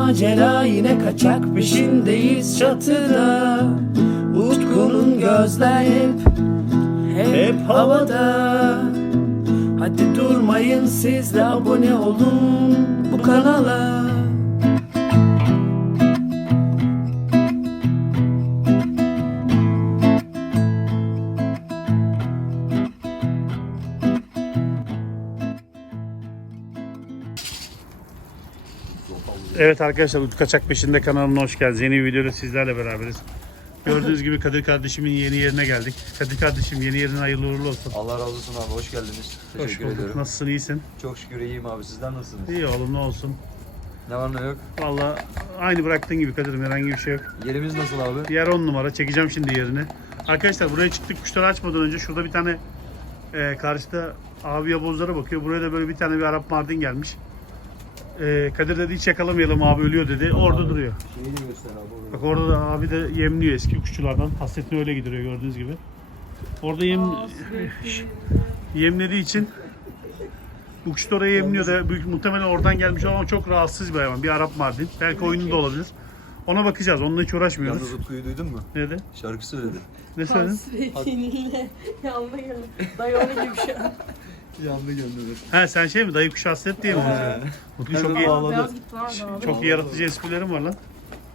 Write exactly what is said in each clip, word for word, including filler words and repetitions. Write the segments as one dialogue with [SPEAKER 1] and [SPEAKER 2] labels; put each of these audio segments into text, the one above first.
[SPEAKER 1] macera, yine kaçak peşindeyiz çatıda. Utku'nun gözler hep, hep havada. Hadi durmayın siz de abone olun bu kanala.
[SPEAKER 2] Evet arkadaşlar, Utku Kaçak Peşinde kanalına hoş geldiniz. Yeni bir videoda sizlerle beraberiz. Gördüğünüz gibi Kadir kardeşimin yeni yerine geldik. Kadir kardeşim, yeni yerin hayırlı uğurlu olsun.
[SPEAKER 3] Allah razı olsun abi, hoş geldiniz.
[SPEAKER 2] Hoş
[SPEAKER 3] Teşekkür
[SPEAKER 2] bulduk.
[SPEAKER 3] ediyorum.
[SPEAKER 2] Nasılsın, iyisin?
[SPEAKER 3] Çok şükür iyiyim abi, sizler nasılsınız?
[SPEAKER 2] İyi oğlum, ne olsun.
[SPEAKER 3] Ne var ne yok?
[SPEAKER 2] Vallahi aynı bıraktığın gibi Kadir'im, herhangi bir şey yok.
[SPEAKER 3] Yerimiz nasıl abi?
[SPEAKER 2] Yer on numara, çekeceğim şimdi yerini. Arkadaşlar buraya çıktık, kuşları açmadan önce şurada bir tane e, karşıda abi yabozlara bakıyor. Buraya da böyle bir tane bir Arap Mardin gelmiş. E, Kadir dedi hiç yakalamayalım abi, ölüyor dedi. Orada
[SPEAKER 3] abi,
[SPEAKER 2] duruyor.
[SPEAKER 3] Şeyini göster abi.
[SPEAKER 2] Bak orada da abi de yemliyor eski kuşçulardan. Hasretini öyle gideriyor gördüğünüz gibi. Orada yem yemlediği için bu kuş da oraya yemliyor da büyük muhtemelen oradan gelmiş ama çok rahatsız bir hayvan. Bir Arap Mardin. Belki oyununda olabilir. Ona bakacağız. Onunla hiç uğraşmıyoruz.
[SPEAKER 3] Yalnız Utku'yu duydun mu?
[SPEAKER 2] Ne dedi?
[SPEAKER 3] Şarkı söyledi.
[SPEAKER 2] Ne söyledin?
[SPEAKER 4] Hasretinle yanına gelin. Dayı onu gibi şey.
[SPEAKER 3] Yandı gönlünü.
[SPEAKER 2] Ha sen şey mi? Dayı kuş hasret diye mi onu söyledin? Utku çok iyi,
[SPEAKER 3] Bağladı.
[SPEAKER 4] Beyaz gitti lan adam.
[SPEAKER 2] çok iyi yaratıcı esprilerim var lan.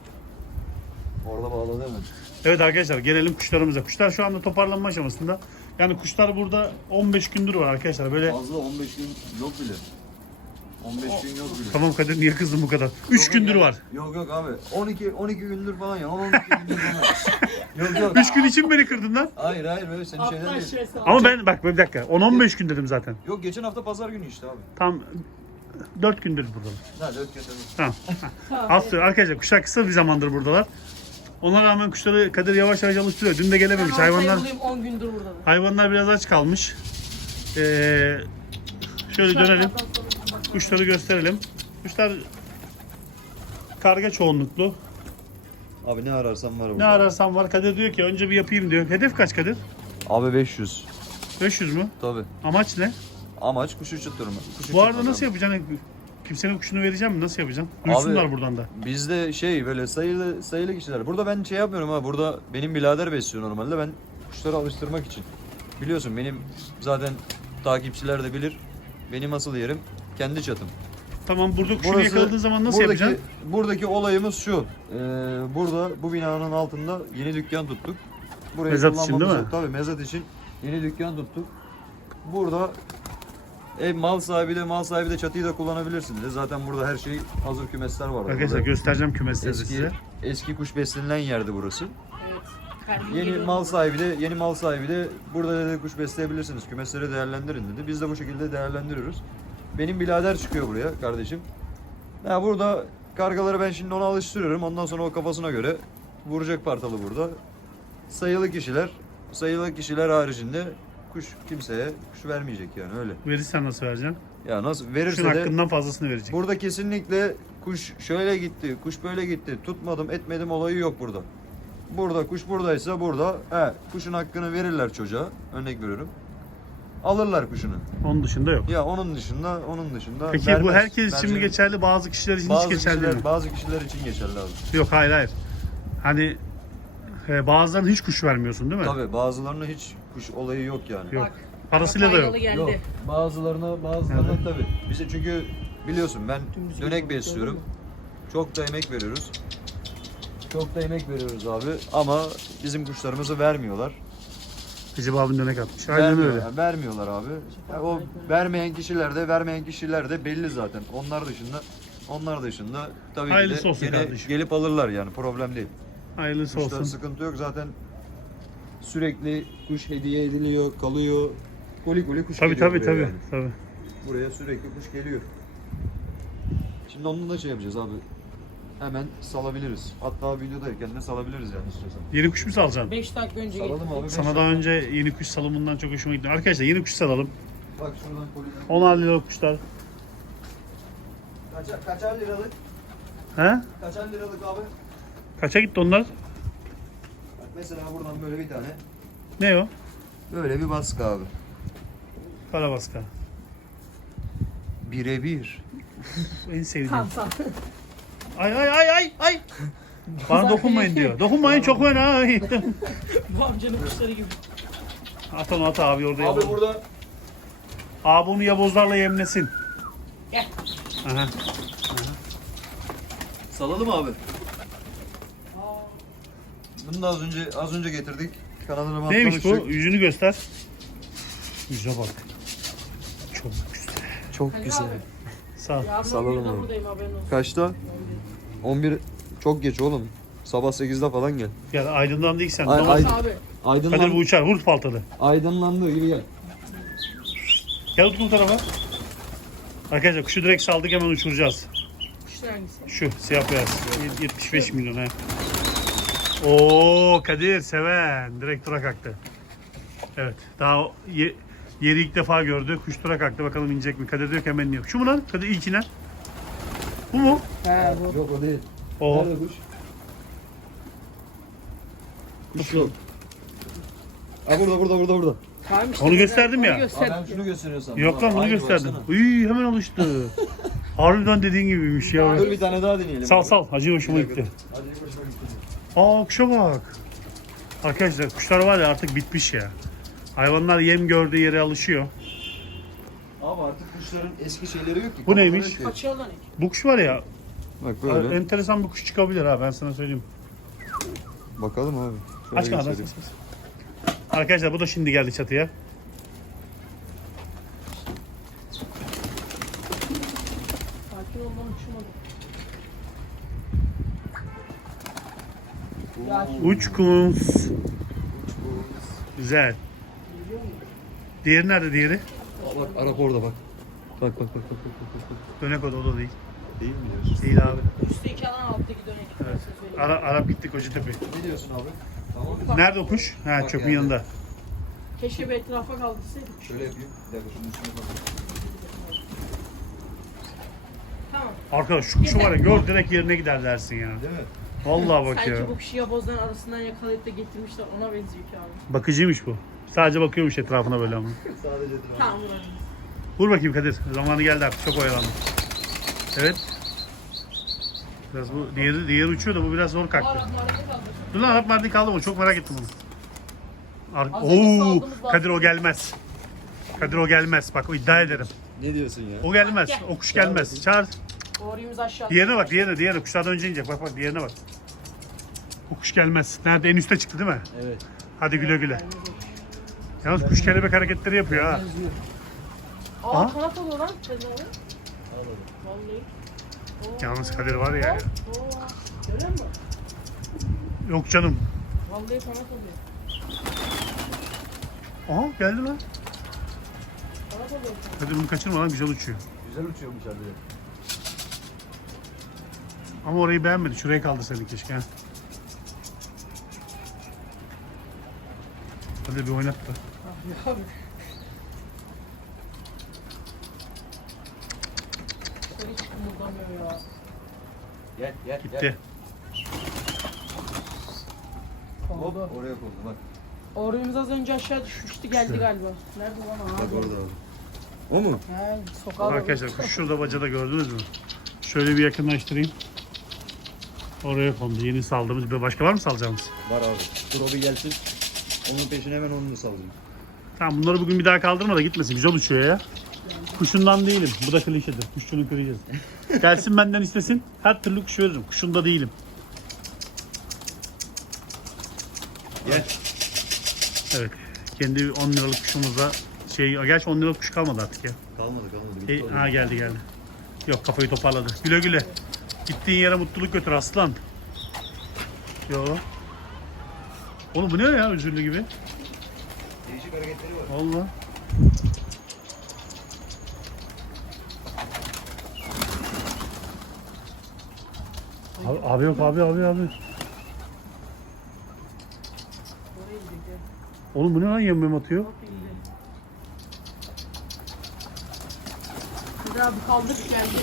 [SPEAKER 3] Orada bağladı hemen.
[SPEAKER 2] Evet arkadaşlar, gelelim kuşlarımıza. Kuşlar şu anda toparlanma aşamasında. Yani kuşlar burada on beş gündür var arkadaşlar. Böyle
[SPEAKER 3] Fazla on beş gün yok bile. on beş gün yok bile.
[SPEAKER 2] tamam Kadir, niye kızdın bu kadar? üç
[SPEAKER 3] Yok,
[SPEAKER 2] gündür
[SPEAKER 3] yok.
[SPEAKER 2] var.
[SPEAKER 3] Yok yok abi. on iki on iki gündür falan ya. on iki gündür falan. Yok yok.
[SPEAKER 2] üç gün için beni kırdın lan.
[SPEAKER 3] Hayır hayır böyle senin şeyler
[SPEAKER 4] Atla
[SPEAKER 3] değil.
[SPEAKER 4] aşağıya sal.
[SPEAKER 2] Ama ben bak bir dakika, on on beş gün dedim zaten.
[SPEAKER 3] Yok geçen hafta pazar günü işte abi.
[SPEAKER 2] Tam dört gündür burada.
[SPEAKER 3] Ha dört gün dedim.
[SPEAKER 2] Tamam.
[SPEAKER 4] Tamam,
[SPEAKER 2] Az sonra arkadaşlar, kuşlar kısa bir zamandır buradalar. Ona rağmen kuşları Kadir yavaş yavaş alıştırıyor. Dün de gelememiş.
[SPEAKER 4] Ben
[SPEAKER 2] Hayvanlar
[SPEAKER 4] hayvanlar on gündür burada.
[SPEAKER 2] hayvanlar biraz aç kalmış. Ee, şöyle dönelim. Kuşları gösterelim. Kuşlar karga çoğunluklu.
[SPEAKER 3] Abi ne ararsan var burada.
[SPEAKER 2] Ne ararsan var. Kadir diyor ki önce bir yapayım diyor. Hedef kaç Kadir?
[SPEAKER 3] Abi beş yüz.
[SPEAKER 2] beş yüz mü?
[SPEAKER 3] Tabii.
[SPEAKER 2] Amaç ne?
[SPEAKER 3] Amaç kuş uçurtturma. Kuş
[SPEAKER 2] Bu arada
[SPEAKER 3] uçurtma
[SPEAKER 2] nasıl
[SPEAKER 3] abi.
[SPEAKER 2] yapacaksın? Kimsenin kuşunu vereceğim mi? Nasıl yapacaksın? Duysunlar
[SPEAKER 3] Abi-
[SPEAKER 2] buradan da.
[SPEAKER 3] Bizde şey böyle sayılı sayılı kişiler. Burada ben şey yapmıyorum ha. Burada benim birader besliyor normalde. Ben kuşları alıştırmak için. Biliyorsun benim zaten takipçiler de bilir. Benim asıl yerim kendi çatım.
[SPEAKER 2] Tamam, burada kuşunu
[SPEAKER 3] Burası-
[SPEAKER 2] yakaladığın zaman nasıl
[SPEAKER 3] buradaki,
[SPEAKER 2] yapacaksın?
[SPEAKER 3] Buradaki olayımız şu. Ee, burada bu binanın altında yeni dükkan tuttuk. Burayı
[SPEAKER 2] Mezat için
[SPEAKER 3] kullanmamız
[SPEAKER 2] değil mi?
[SPEAKER 3] yok. Tabii mezat için yeni dükkan tuttuk. Burada ev mal sahibi de mal sahibi de çatıyı da kullanabilirsin dedi. Zaten burada her şey hazır kümesler var.
[SPEAKER 2] Arkadaşlar
[SPEAKER 3] Burada.
[SPEAKER 2] göstereceğim kümesleri
[SPEAKER 3] Eski
[SPEAKER 2] size.
[SPEAKER 3] eski kuş beslenilen yerdi burası.
[SPEAKER 4] Evet. Kendim
[SPEAKER 3] Yeni
[SPEAKER 4] geliyorum.
[SPEAKER 3] mal sahibi de yeni mal sahibi de burada dedi kuş besleyebilirsiniz. Kümesleri değerlendirin dedi. Biz de bu şekilde değerlendiriyoruz. Benim birader çıkıyor buraya kardeşim. Ya burada kargaları ben şimdi ona alıştırıyorum. Ondan sonra o kafasına göre vuracak partalı burada. Sayılı kişiler, sayılı kişiler haricinde kuş kimseye kuş vermeyecek yani öyle.
[SPEAKER 2] Verirsen nasıl vereceksin?
[SPEAKER 3] Ya nasıl
[SPEAKER 2] Kuşun
[SPEAKER 3] verirse de
[SPEAKER 2] hakkından fazlasını verecek.
[SPEAKER 3] burada kesinlikle kuş şöyle gitti, kuş böyle gitti, tutmadım etmedim olayı yok burada. Burada kuş buradaysa burada, he, kuşun hakkını verirler çocuğa, örnek veriyorum. Alırlar kuşunu.
[SPEAKER 2] Onun dışında yok.
[SPEAKER 3] Ya onun dışında, onun dışında
[SPEAKER 2] Peki
[SPEAKER 3] vermez.
[SPEAKER 2] bu herkes için mi
[SPEAKER 3] Bence
[SPEAKER 2] geçerli, bazı kişiler için
[SPEAKER 3] bazı
[SPEAKER 2] hiç geçerli
[SPEAKER 3] kişiler,
[SPEAKER 2] mi?
[SPEAKER 3] bazı kişiler için geçerli abi.
[SPEAKER 2] Yok, hayır hayır. Hani e, bazılarına hiç kuş vermiyorsun değil mi?
[SPEAKER 3] Tabii bazılarına hiç kuş olayı yok yani.
[SPEAKER 2] Yok.
[SPEAKER 4] Bak,
[SPEAKER 2] Parasıyla
[SPEAKER 4] bak,
[SPEAKER 2] da yok.
[SPEAKER 4] aynalı geldi.
[SPEAKER 3] Yok. Bazılarına, bazılarına tabii. Bize çünkü biliyorsun ben
[SPEAKER 4] Dümdüz
[SPEAKER 3] dönek
[SPEAKER 4] gidiyor,
[SPEAKER 3] besliyorum. Çok da emek veriyoruz. Çok da emek veriyoruz abi ama bizim kuşlarımızı vermiyorlar.
[SPEAKER 2] Recep abin dönek atmış. Aynen
[SPEAKER 3] Vermiyor-
[SPEAKER 2] öyle.
[SPEAKER 3] yani vermiyorlar abi. Yani o vermeyen kişiler de vermeyen kişiler de belli zaten. Onlar dışında onlar dışında tabii
[SPEAKER 2] Hayırlısı
[SPEAKER 3] ki de
[SPEAKER 2] olsun
[SPEAKER 3] gene
[SPEAKER 2] kardeşim.
[SPEAKER 3] gelip alırlar yani problem değil.
[SPEAKER 2] Hayırlısı
[SPEAKER 3] Kuşta
[SPEAKER 2] olsun.
[SPEAKER 3] sıkıntı yok zaten. Sürekli kuş hediye ediliyor, kalıyor. Koli koli kuş
[SPEAKER 2] Tabii
[SPEAKER 3] geliyor
[SPEAKER 2] tabii
[SPEAKER 3] buraya
[SPEAKER 2] tabii.
[SPEAKER 3] yani.
[SPEAKER 2] tabii.
[SPEAKER 3] Buraya sürekli kuş geliyor. Şimdi onunla da şey yapacağız abi. Hemen salabiliriz. Hatta videodayken de salabiliriz yani istiyorsan.
[SPEAKER 2] Yeni kuş mu salacaksın?
[SPEAKER 4] beş dakika önce
[SPEAKER 3] Salalım
[SPEAKER 4] getirdim.
[SPEAKER 3] abi. beş
[SPEAKER 2] Sana
[SPEAKER 3] dakika.
[SPEAKER 2] daha önce yeni kuş salımından çok hoşuma gitti. Arkadaşlar yeni kuş salalım.
[SPEAKER 3] Bak şuradan koliden.
[SPEAKER 2] onar liralık kuşlar.
[SPEAKER 3] Kaçar, kaçar liralık?
[SPEAKER 2] He?
[SPEAKER 3] Kaçar liralık abi?
[SPEAKER 2] Kaça gitti onlar?
[SPEAKER 3] Bak mesela buradan böyle bir tane.
[SPEAKER 2] Ne o?
[SPEAKER 3] Böyle bir baskı abi.
[SPEAKER 2] Karabaska.
[SPEAKER 3] Birebir.
[SPEAKER 2] En sevdiğim.
[SPEAKER 4] Tamam tamam.
[SPEAKER 2] Ay ay ay ay ay. Bana dokunmayın diyor. Dokunmayın çok fena.
[SPEAKER 4] Bu amcanın kuşları gibi.
[SPEAKER 2] At onu at abi orada.
[SPEAKER 3] Abi
[SPEAKER 2] yavrum.
[SPEAKER 3] burada
[SPEAKER 2] Abi onu yabozlarla yemlesin.
[SPEAKER 4] Gel.
[SPEAKER 2] Aha.
[SPEAKER 3] salalım abi. Bunu da az önce az önce getirdik. Kanadını
[SPEAKER 2] Neymiş bu?
[SPEAKER 3] bantlamıştık.
[SPEAKER 2] Yüzünü göster. Yüze bak. Çok güzel.
[SPEAKER 3] Çok
[SPEAKER 4] Hadi
[SPEAKER 3] güzel.
[SPEAKER 4] abi.
[SPEAKER 2] Sağ ol.
[SPEAKER 4] Yarın
[SPEAKER 3] Salalım
[SPEAKER 4] on birde
[SPEAKER 3] abi.
[SPEAKER 4] buradayım haberin olsun.
[SPEAKER 3] Kaçta? on bir çok geç oğlum. Sabah sekizde falan gel.
[SPEAKER 2] Gel aydınlandı ilk sen.
[SPEAKER 3] Ay-
[SPEAKER 2] Tamam.
[SPEAKER 3] ay-
[SPEAKER 4] Abi.
[SPEAKER 3] Aydınlan
[SPEAKER 2] Kadir bu uçar. Vur paltalı.
[SPEAKER 3] aydınlandığı gibi gel.
[SPEAKER 2] Gel Utku bu tarafa. Arkadaşlar kuşu direkt saldık hemen uçuracağız.
[SPEAKER 4] Kuşlar hangisi?
[SPEAKER 2] Şu siyah beyaz. yetmiş beş milyon ha. Oo Kadir seven. Direkt tura kalktı. Evet. Daha o ye- yeri ilk defa gördü. Kuş tura kalktı. Bakalım inecek mi? Kadir diyor ki hemen iniyor. Şu mu lan? Kadir ilk iner. Bu mu?
[SPEAKER 4] He bu.
[SPEAKER 3] Yok o değil.
[SPEAKER 2] O.
[SPEAKER 3] Nerede kuş? Kuş yok. Ha burada burada burada burada.
[SPEAKER 4] Tamam işte,
[SPEAKER 2] Onu
[SPEAKER 4] ben-
[SPEAKER 2] gösterdim
[SPEAKER 4] onu
[SPEAKER 2] ya.
[SPEAKER 3] Aa,
[SPEAKER 4] gösterdim.
[SPEAKER 3] ben şunu gösteriyorsam.
[SPEAKER 2] Yok lan bunu
[SPEAKER 3] Aynı
[SPEAKER 2] gösterdim.
[SPEAKER 3] baksana.
[SPEAKER 2] Uy hemen alıştı. Harbiden dediğin gibiymiş ya.
[SPEAKER 3] Dur bir tane daha deneyelim.
[SPEAKER 2] Sal
[SPEAKER 3] abi.
[SPEAKER 2] sal. Hacı hoşuma gitti.
[SPEAKER 3] Hadi hoşuma gitti.
[SPEAKER 2] Aa kuşa bak. Arkadaşlar kuşlar var ya artık bitmiş ya. Hayvanlar yem gördüğü yere alışıyor.
[SPEAKER 3] Ama artık kuşların eski şeyleri yok ki.
[SPEAKER 2] Bu neymiş?
[SPEAKER 3] Kafaları yok ki.
[SPEAKER 4] Kaçıyor lan ilk.
[SPEAKER 2] Bu kuş var ya
[SPEAKER 3] Bak böyle.
[SPEAKER 2] enteresan bir kuş çıkabilir ha ben sana söyleyeyim.
[SPEAKER 3] Bakalım abi. Şöyle
[SPEAKER 2] Aç kanadı.
[SPEAKER 3] göstereyim.
[SPEAKER 2] Arkadaşlar bu da şimdi geldi çatıya.
[SPEAKER 4] Sakin ol lan uçmadı. Ya
[SPEAKER 2] Uçkunz. Güzel. Diğeri nerede diğeri?
[SPEAKER 3] Aa, bak Arap orada bak. Bak bak bak bak bak. bak.
[SPEAKER 2] Dönek o da o da değil.
[SPEAKER 3] Değil mi diyorsun?
[SPEAKER 2] Değil abi.
[SPEAKER 4] üstteki alan alttaki dönek. Ben size söyleyeyim.
[SPEAKER 2] Ara, Arap gitti Kocatepe.
[SPEAKER 3] Ne diyorsun abi? Tamam mı?
[SPEAKER 2] Nerede o kuş? Ha
[SPEAKER 3] Bak
[SPEAKER 2] çöpün
[SPEAKER 3] yani.
[SPEAKER 2] yanında.
[SPEAKER 4] Keşke bir etrafa kaldırsaydık.
[SPEAKER 3] Şöyle yapayım. Bir dakika şunun üstüne bak.
[SPEAKER 4] Tamam.
[SPEAKER 2] Arkadaş şu kuşu var ya gör direkt yerine gider dersin ya.
[SPEAKER 3] Değil mi?
[SPEAKER 2] Vallahi bak ya.
[SPEAKER 4] Sanki bu kuşu yabozların arasından yakalayıp da getirmişler. Ona benziyor ki abi.
[SPEAKER 2] Bakıcıymış bu. Sadece bakıyormuş etrafına böyle ama.
[SPEAKER 3] Sadece dur.
[SPEAKER 4] Tamam buranın.
[SPEAKER 2] Vur bakayım Kadir. Zamanı geldi artık. Çok oyalandım. Evet. Biraz bu diğeri, diğeri uçuyor da bu biraz zor
[SPEAKER 4] Bu
[SPEAKER 2] kalktı.
[SPEAKER 4] Arap marifet kaldı.
[SPEAKER 2] Dur lan Arap Mardin kaldı mı? Çok merak ettim onu. Ar-
[SPEAKER 4] Az önce
[SPEAKER 2] Oo,
[SPEAKER 4] saldığımız
[SPEAKER 2] Kadir o
[SPEAKER 4] bahsettiğimiz-
[SPEAKER 2] gelmez. Kadir o gelmez. Bak o iddia ederim.
[SPEAKER 3] Ne diyorsun ya?
[SPEAKER 2] O gelmez.
[SPEAKER 4] Gel.
[SPEAKER 2] O kuş gelmez. Çağır.
[SPEAKER 4] Doğruyumuz aşağı.
[SPEAKER 2] Diğerine bak, diğerine, diğerine. Kuşlardan önce inecek. Bak bak diğerine bak. O kuş gelmez. Nerede? En üste çıktı değil mi?
[SPEAKER 3] Evet.
[SPEAKER 2] Hadi güle güle. Yalnız kuş kelebek hareketleri yapıyor ha.
[SPEAKER 4] Aa
[SPEAKER 2] Aha.
[SPEAKER 4] kanat alıyor lan. Senin abi. Vallahi. Oo.
[SPEAKER 2] Yalnız Kadir var ya.
[SPEAKER 4] Oo. Görüyor musun?
[SPEAKER 2] Yok canım.
[SPEAKER 4] Vallahi kanat alıyor.
[SPEAKER 2] Aha geldi lan.
[SPEAKER 4] Kanat alıyor.
[SPEAKER 2] Kadir bunu kaçırma lan güzel uçuyor.
[SPEAKER 3] Güzel uçuyormuş abi.
[SPEAKER 2] Ama orayı beğenmedi. Şuraya kaldı senin keşke. Ha. Hadi bir oynat da.
[SPEAKER 4] Abi. Abi. Sen hiç kımıldamıyor ya.
[SPEAKER 3] Gel gel
[SPEAKER 2] Gitti.
[SPEAKER 3] Hop
[SPEAKER 4] Oldu.
[SPEAKER 3] oraya kondu bak.
[SPEAKER 4] Orayımız az önce aşağı düşmüştü geldi galiba. Nerede lan
[SPEAKER 3] Bak
[SPEAKER 4] abi?
[SPEAKER 3] orada abi. O mu?
[SPEAKER 4] He sokağa doğru.
[SPEAKER 2] Arkadaşlar kuş şurada bacada gördünüz mü? Şöyle bir yakınlaştırayım. Oraya kondu. Yeni saldığımız. Bir başka var mı salacağımız?
[SPEAKER 3] Var abi. Dur o bir gelsin. Onun peşine hemen onu da sallayayım.
[SPEAKER 2] Tamam bunları bugün bir daha kaldırma da gitmesin. Güzel uçuyor ya. Kuşundan değilim. Bu da klişedir. Kuşçunu kıracağız. Gelsin benden istesin. Her türlü kuş veririm. Kuşunda değilim.
[SPEAKER 3] Gel.
[SPEAKER 2] Evet. Kendi on liralık kuşumuzda şey, gerçi on liralık kuş kalmadı artık ya.
[SPEAKER 3] Kalmadı kalmadı.
[SPEAKER 2] E,
[SPEAKER 3] Bitti
[SPEAKER 2] ha geldi geldi. Yok kafayı toparladı. Güle güle. Gittiğin yere mutluluk götür aslan. Yo. Oğlum bu ne ya üzüldü gibi.
[SPEAKER 3] Değişik hareketleri var.
[SPEAKER 2] Vallahi. Abi, abi yok abi abi abi.
[SPEAKER 4] Oraya gidiyor.
[SPEAKER 2] Oğlum bu ne lan yem yem atıyor?
[SPEAKER 4] Çok iyiydi. Bir daha bir kaldır geldi.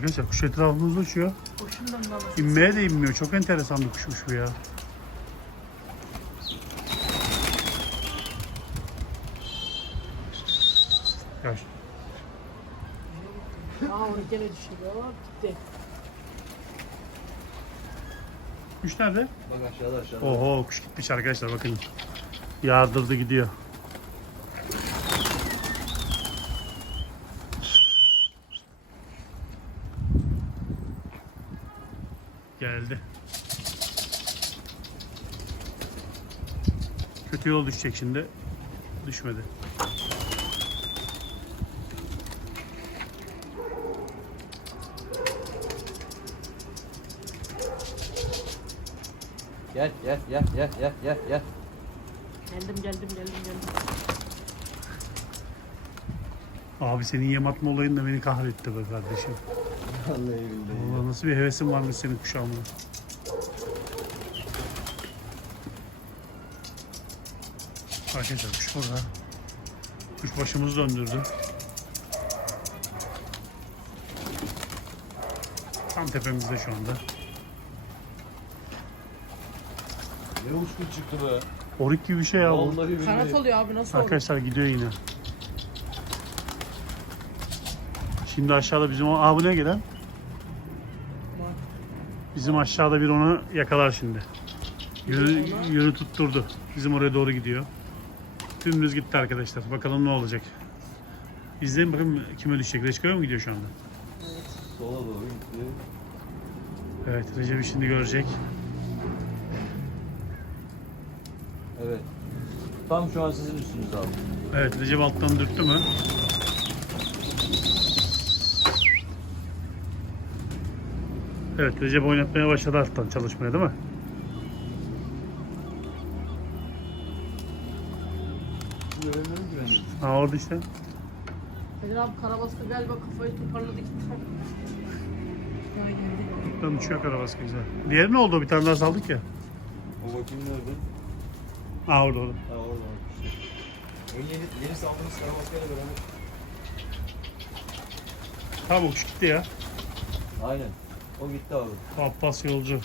[SPEAKER 2] Arkadaşlar kuş etrafımızda uçuyor.
[SPEAKER 4] Boşundan bana.
[SPEAKER 2] İnmeye de inmiyor. Çok enteresan bir kuşmuş bu ya. Ya
[SPEAKER 4] Aa onu gene düşürüyor. Gitti.
[SPEAKER 2] kuş nerede?
[SPEAKER 3] Bak aşağıda aşağıda.
[SPEAKER 2] Oho kuş gitmiş arkadaşlar bakın. Yardırdı gidiyor. Geldi. Kötü yol düşecek şimdi. Düşmedi.
[SPEAKER 3] Gel gel gel gel gel gel gel.
[SPEAKER 4] Geldim geldim geldim geldim.
[SPEAKER 2] Abi senin yem atma olayın da beni kahretti be kardeşim.
[SPEAKER 3] Vallahi billahi.
[SPEAKER 2] Allah nasıl bir hevesin varmış senin kuş almaya. Arkadaşlar kuş burada. Kuş başımızı döndürdü. Tam tepemizde şu anda.
[SPEAKER 3] Ne uçkun çıktı be.
[SPEAKER 2] Orik gibi bir şey ya bu.
[SPEAKER 3] Vallahi billahi.
[SPEAKER 4] Kanat oluyor abi nasıl olur?
[SPEAKER 2] Arkadaşlar gidiyor yine. Şimdi aşağıda bizim o abone gelen bizim aşağıda bir onu yakalar şimdi. Yürü, yürü tutturdu. Bizim oraya doğru gidiyor. Dümdüz gitti arkadaşlar. Bakalım ne olacak. İzleyin bakın kime düşecek. Reçkaya mı gidiyor şu anda?
[SPEAKER 3] Sola doğru gitti.
[SPEAKER 2] Evet Recep'i şimdi görecek.
[SPEAKER 3] Evet. Tam şu an sizin üstünüzde abi.
[SPEAKER 2] Evet Recep alttan dürttü mü? Evet Recep oynatmaya başladı alttan çalışmaya değil mi?
[SPEAKER 3] Göremiyorum ki ben de.
[SPEAKER 2] Ha orada işte.
[SPEAKER 4] Kadir abi karabaskı galiba kafayı toparladı gitti. Daha geldi.
[SPEAKER 2] Buradan uçuyor karabaskı güzel. Diğeri ne oldu? Bir tane daha saldık ya.
[SPEAKER 3] O bakayım nerede?
[SPEAKER 2] Ha orada orada.
[SPEAKER 3] Ha orada bak işte. O yeni, yeni saldığımız karabaskayla beraber.
[SPEAKER 2] Tamam o kuş gitti ya.
[SPEAKER 3] Aynen. O gitti abi.
[SPEAKER 2] Abbas yolcu.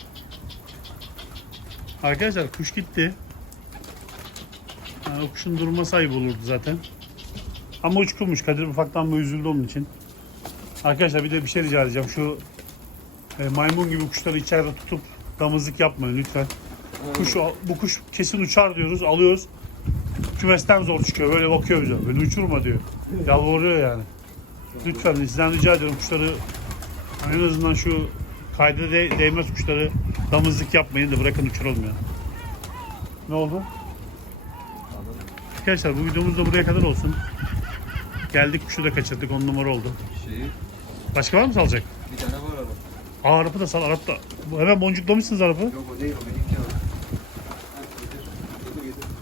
[SPEAKER 2] Arkadaşlar kuş gitti. Yani o kuşun durması ayıp olurdu zaten. Ama uçkulmuş. Kadir ufaktan bir üzüldü onun için. Arkadaşlar bir de bir şey rica edeceğim. Şu e, maymun gibi kuşları içeride tutup damızlık yapmayın lütfen. Kuş, bu kuş kesin uçar diyoruz. Alıyoruz. Kümesten zor çıkıyor. Böyle bakıyor bize. Böyle uçurma diyor. Yalvarıyor yani. Lütfen sizden rica ediyorum kuşları en azından şu kayda de, değmez kuşları damızlık yapmayın da bırakın uçuralım ya. Ne oldu?
[SPEAKER 3] Anladım.
[SPEAKER 2] Arkadaşlar bu videomuz da buraya kadar olsun. Geldik kuşu da kaçırdık on numara oldu.
[SPEAKER 3] Şeyi,
[SPEAKER 2] Başka var mı salacak?
[SPEAKER 3] bir tane var araba.
[SPEAKER 2] Aa Arap'ı da sal. Arap da. Bu- Hemen boncuklamışsınız Arap'ı.
[SPEAKER 3] Yok o değil o benimki abi. Ha, getir. Getir getir.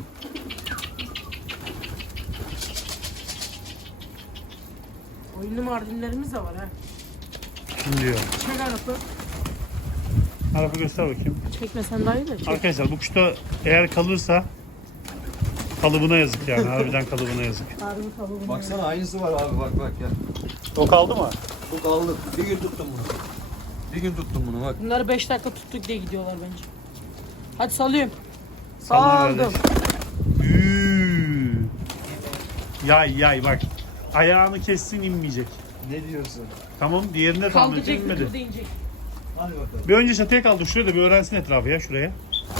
[SPEAKER 4] Oyunlu mardinlerimiz de var ha.
[SPEAKER 2] Kim diyor?
[SPEAKER 4] Çek Arap'ı.
[SPEAKER 2] Arap'ı göster bakayım.
[SPEAKER 4] Çekmesen daha iyi de çek.
[SPEAKER 2] Arkadaşlar bu kuş da eğer kalırsa kalıbına yazık yani. Harbiden kalıbına yazık.
[SPEAKER 4] Harbi tavuğum.
[SPEAKER 3] Baksana aynısı var abi bak bak gel.
[SPEAKER 2] O kaldı mı?
[SPEAKER 3] Bu kaldı. Bir gün tuttum bunu. Bir gün tuttum bunu bak.
[SPEAKER 4] Bunları beş dakika tuttuk diye gidiyorlar bence. Hadi salıyorum.
[SPEAKER 2] Salla
[SPEAKER 4] Saldım.
[SPEAKER 2] kardeş. Üü. Yay yay bak. Ayağını kessin inmeyecek.
[SPEAKER 3] Ne diyorsun?
[SPEAKER 2] Tamam diğerinde tam
[SPEAKER 4] Kaldıracak
[SPEAKER 2] inmedi.
[SPEAKER 4] bir deyince.
[SPEAKER 3] Hadi bakalım.
[SPEAKER 2] Bir önce çatıya kaldı. Şuraya da bir öğrensin etrafı ya şuraya.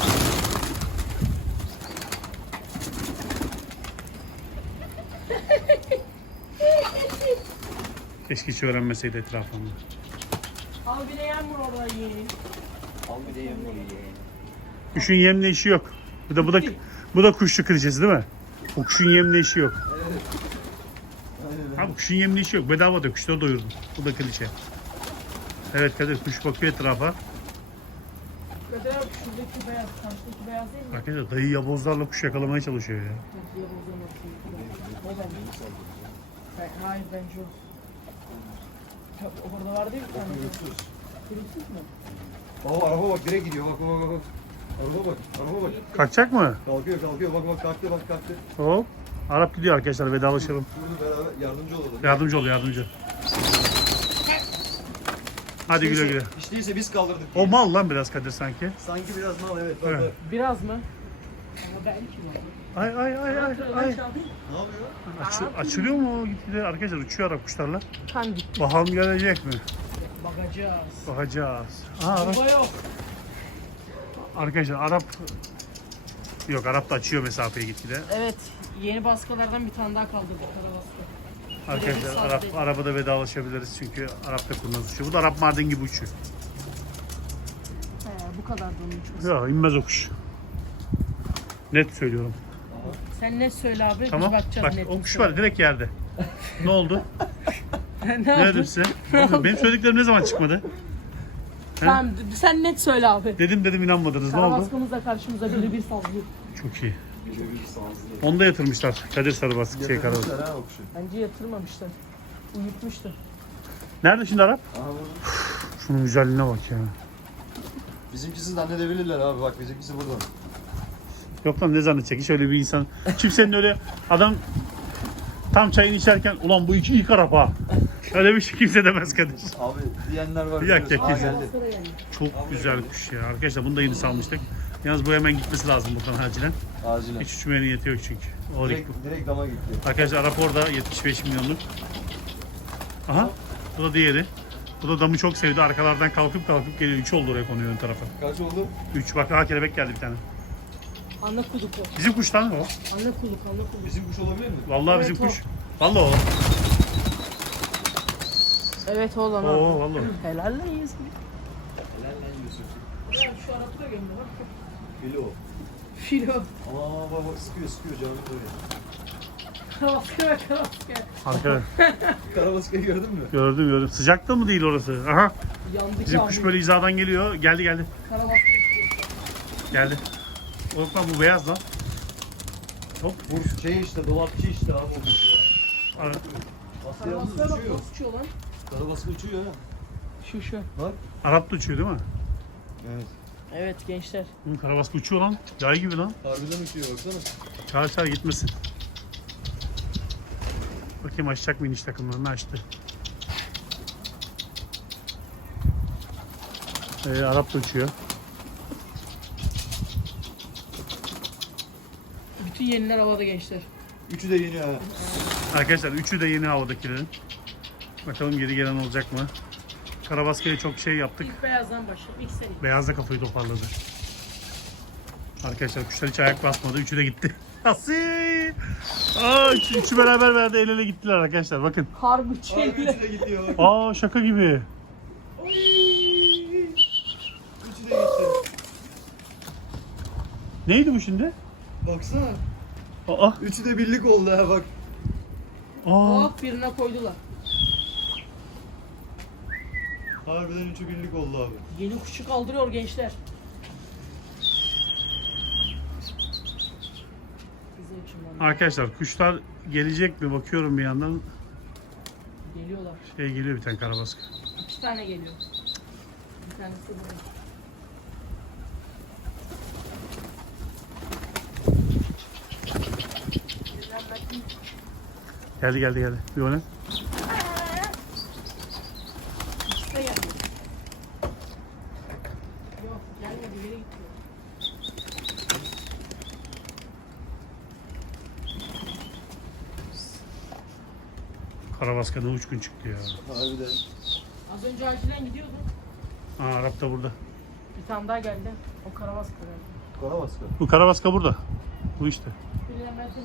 [SPEAKER 2] Keşke hiç öğrenmeseydi etrafını.
[SPEAKER 4] Al bir de yağmur orayı.
[SPEAKER 3] Al bir de yem ye.
[SPEAKER 2] Kuşun yemle işi yok. Bu da bu da bu da kuşçu klişesi değil mi? O kuşun yemle işi yok.
[SPEAKER 3] Aynen.
[SPEAKER 2] Abi kuşun yemle işi yok. Bedava da kuşları doyurdum. Bu da klişe. Evet Kadir kuş bakıyor etrafa.
[SPEAKER 4] Kadir abi şuradaki beyaz, karşıdaki beyaz değil mi?
[SPEAKER 2] Arkadaşlar dayı yabozlarla kuş yakalamaya çalışıyor ya.
[SPEAKER 4] Diye bozulmasın. O bence. Ben- Hayır bence o. Ya, orada var değil mi? bir tane? Pürüzsüz mü?
[SPEAKER 3] Baba araba bak direkt gidiyor bak bak bak. bak. Araba bak araba bak.
[SPEAKER 2] Kalkacak mı?
[SPEAKER 3] Kalkıyor kalkıyor bak bak kalktı bak kalktı.
[SPEAKER 2] Hop. Arap gidiyor arkadaşlar vedalaşalım.
[SPEAKER 3] Burada beraber yardımcı olalım.
[SPEAKER 2] Yardımcı ol yardımcı. Hadi
[SPEAKER 3] İşteyse-
[SPEAKER 2] güle güle.
[SPEAKER 3] İşteyse biz kaldırdık.
[SPEAKER 2] O
[SPEAKER 3] diyelim.
[SPEAKER 2] mal lan biraz Kadir sanki.
[SPEAKER 3] Sanki biraz mal evet. Bak,
[SPEAKER 2] Evet.
[SPEAKER 3] bak.
[SPEAKER 4] Biraz mı? Ama belki var.
[SPEAKER 2] Ay ay ay ay ay.
[SPEAKER 3] Ne yapıyor?
[SPEAKER 2] Açı- açılıyor mu o gitgide? Arkadaşlar uçuyor Arap kuşlarla.
[SPEAKER 4] Kan gitti.
[SPEAKER 2] Bakalım gelecek mi?
[SPEAKER 4] Bakacağız.
[SPEAKER 2] Bakacağız. Aa, Arap.
[SPEAKER 4] Baba yok.
[SPEAKER 2] Arkadaşlar Arap yok, Arap da açıyor mesafeyi gitgide.
[SPEAKER 4] Evet. Yeni baskılardan bir tane daha kaldırdık kara baskı.
[SPEAKER 2] Arkadaşlar
[SPEAKER 4] Birebir
[SPEAKER 2] Arap
[SPEAKER 4] sahte.
[SPEAKER 2] arabada vedalaşabiliriz çünkü Arap da kurnaz uçuyor. Bu da Arap Mardin gibi uçuyor.
[SPEAKER 4] He, bu kadar da onun uçması.
[SPEAKER 2] Ya inmez o kuş. Net söylüyorum.
[SPEAKER 4] Sen ne söyle abi?
[SPEAKER 2] Tamam.
[SPEAKER 4] Biz bakacağız
[SPEAKER 2] Bak
[SPEAKER 4] net
[SPEAKER 2] o
[SPEAKER 4] mi
[SPEAKER 2] kuş
[SPEAKER 4] söyle.
[SPEAKER 2] var direkt yerde. Ne oldu?
[SPEAKER 4] ne
[SPEAKER 2] Ne
[SPEAKER 4] yaptın?
[SPEAKER 2] dedim size? Benim söylediklerim ne zaman çıkmadı?
[SPEAKER 4] Tamam sen net söyle abi.
[SPEAKER 2] Dedim dedim inanmadınız. Ne
[SPEAKER 4] Kara
[SPEAKER 2] oldu?
[SPEAKER 4] baskımız da karşımıza biri bir sallıyor.
[SPEAKER 2] Çok iyi. Onu da yatırmışlar. Kadir Sarıbaskı şey karabaskı.
[SPEAKER 3] Yatırmışlar ha o kuşu.
[SPEAKER 4] Bence yatırmamışlar. Uyutmuşlar.
[SPEAKER 2] Nerede şimdi Arap?
[SPEAKER 3] Aha burada.
[SPEAKER 2] Şunun güzelliğine bak ya.
[SPEAKER 3] Bizimkisi zannedebilirler abi bak bizimkisi burada.
[SPEAKER 2] Yok lan ne zannedecek? Hiç öyle bir insan. Kimsenin öyle adam tam çayını içerken ulan bu iki ilk Arap ha. Öyle bir şey kimse demez Kadir.
[SPEAKER 3] Abi diyenler var.
[SPEAKER 2] Bir dakika,
[SPEAKER 3] biliyorsun. Aa,
[SPEAKER 2] kesin.
[SPEAKER 3] geldi.
[SPEAKER 4] Baskıda geldi.
[SPEAKER 2] Çok güzel kuş ya. Arkadaşlar bunu da yeni salmıştık. Yalnız bu hemen gitmesi lazım buradan acilen.
[SPEAKER 3] Acilen.
[SPEAKER 2] Hiç uçmaya niyeti yok çünkü. O
[SPEAKER 3] Direkt, direkt dama gitti.
[SPEAKER 2] Arkadaşlar Arap orada yetmiş beş milyonluk. Aha. Bu da diğeri. Bu da damı çok sevdi. Arkalardan kalkıp kalkıp geliyor. üç oldu oraya konuyor ön tarafa.
[SPEAKER 3] Kaç oldu?
[SPEAKER 2] üç. Bak ha kelebek geldi bir tane.
[SPEAKER 4] Anne kuluk o.
[SPEAKER 2] Bizim kuş lan o.
[SPEAKER 4] Anne kuluk, anne kuluk.
[SPEAKER 3] Bizim kuş olabilir mi?
[SPEAKER 2] Vallahi
[SPEAKER 4] Evet,
[SPEAKER 2] bizim
[SPEAKER 4] o.
[SPEAKER 2] kuş. Vallahi o.
[SPEAKER 4] Evet oğlum abi.
[SPEAKER 2] Oo vallahi.
[SPEAKER 4] Helal lan iyisin.
[SPEAKER 3] Helal lan Yusuf.
[SPEAKER 4] Ya şu Arap'ı da gömdü bak.
[SPEAKER 3] Filo.
[SPEAKER 4] Filo.
[SPEAKER 3] Aa bak bak sıkıyor sıkıyor canım böyle.
[SPEAKER 4] Karabaskı ve karabaskı.
[SPEAKER 2] Arkadaşlar
[SPEAKER 3] Karabaskayı gördün mü?
[SPEAKER 2] gördüm gördüm. Sıcakta mı değil orası? Aha.
[SPEAKER 4] Yandık
[SPEAKER 2] Bizim
[SPEAKER 4] abi.
[SPEAKER 2] kuş böyle hizadan geliyor. Geldi geldi.
[SPEAKER 4] Karabaskı.
[SPEAKER 2] Geldi. Oğlum lan bu beyaz lan. Hop.
[SPEAKER 3] Bu şey işte dolapçı işte abi o kuş ya.
[SPEAKER 2] Ara-
[SPEAKER 3] Aslı yalnız
[SPEAKER 4] Karabaskıya bak
[SPEAKER 3] uçuyor.
[SPEAKER 4] nasıl uçuyor lan.
[SPEAKER 3] Karabaskı uçuyor ha.
[SPEAKER 4] Şu şu.
[SPEAKER 3] Bak.
[SPEAKER 2] Arap da uçuyor değil mi?
[SPEAKER 3] Evet.
[SPEAKER 4] Evet gençler.
[SPEAKER 2] Bunun karabaskı uçuyor lan. Yay gibi lan.
[SPEAKER 3] Harbiden uçuyor baksana.
[SPEAKER 2] Çağır çağır gitmesin. Bakayım açacak mı iniş takımlarını açtı. Ee, Arap da uçuyor.
[SPEAKER 4] Bütün yeniler havada gençler.
[SPEAKER 3] Üçü de yeni ha.
[SPEAKER 2] Arkadaşlar üçü de yeni havadakilerin. Bakalım geri gelen olacak mı? Karabaskı'ya çok şey yaptık.
[SPEAKER 4] İlk beyazdan başla. İlk sen.
[SPEAKER 2] Beyaz da kafayı toparladı. Arkadaşlar kuşlar hiç ayak basmadı. Üçü de gitti. Asi! Aa, üçü, üçü beraber verdi. El ele gittiler arkadaşlar. Bakın.
[SPEAKER 4] Harbi
[SPEAKER 3] Abi
[SPEAKER 4] çevre.
[SPEAKER 3] üçü de gidiyor bak.
[SPEAKER 2] Aa şaka gibi.
[SPEAKER 3] Üçü de gitti.
[SPEAKER 2] Neydi bu şimdi?
[SPEAKER 3] Baksana.
[SPEAKER 2] Aa.
[SPEAKER 3] Üçü de birlik oldu ha bak.
[SPEAKER 2] Aa.
[SPEAKER 4] Hop birine koydular.
[SPEAKER 3] Harbiden üçü birlik oldu abi.
[SPEAKER 4] Yeni kuşu kaldırıyor gençler. Bize için var.
[SPEAKER 2] Arkadaşlar kuşlar gelecek mi bakıyorum bir yandan.
[SPEAKER 4] Geliyorlar.
[SPEAKER 2] Şey geliyor bir tane karabaskı.
[SPEAKER 4] İki tane geliyor. Bir tanesi burada.
[SPEAKER 2] Geldi geldi geldi. Bir o ne?
[SPEAKER 4] İkisi de geldi. Yok gelmedi geri gitti.
[SPEAKER 2] Karabaskı'da uçkun çıktı ya.
[SPEAKER 3] Harbiden.
[SPEAKER 4] Az önce acilen gidiyordu.
[SPEAKER 2] Aa Arap da burada.
[SPEAKER 4] Bir tane daha geldi. O karabaskı geldi.
[SPEAKER 3] Karabaskı.
[SPEAKER 2] Bu karabaska burada. Bu işte.
[SPEAKER 4] Birine verdim.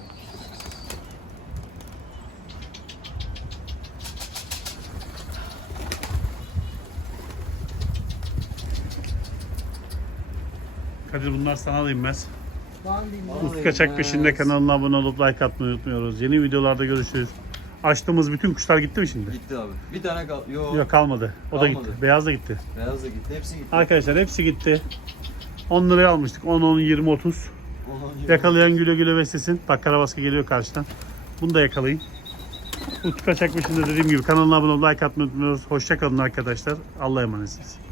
[SPEAKER 2] Kadir bunlar sana da inmez.
[SPEAKER 4] Bana diyeyim ya.
[SPEAKER 3] Vallahi
[SPEAKER 2] Ufuk Kaçak
[SPEAKER 3] inmez.
[SPEAKER 2] peşinde kanalına abone olup like atmayı unutmuyoruz. Yeni videolarda görüşürüz. Açtığımız bütün kuşlar gitti mi şimdi?
[SPEAKER 3] Gitti abi. Bir tane kal. Yok.
[SPEAKER 2] Yok kalmadı. O da
[SPEAKER 3] Kalmadı.
[SPEAKER 2] gitti. Beyaz da gitti.
[SPEAKER 3] Beyaz da gitti. Hepsi gitti.
[SPEAKER 2] Arkadaşlar hepsi gitti. on liraya almıştık. on, on, yirmi, otuz.
[SPEAKER 3] Oha,
[SPEAKER 2] Yakalayan güle güle beslesin. Bak karabaskı geliyor karşıdan. Bunu da yakalayın. Utku Kaçak peşinde dediğim gibi kanalına abone olup like atmayı unutmuyoruz. Hoşça kalın arkadaşlar. Allah'a emanetsiniz.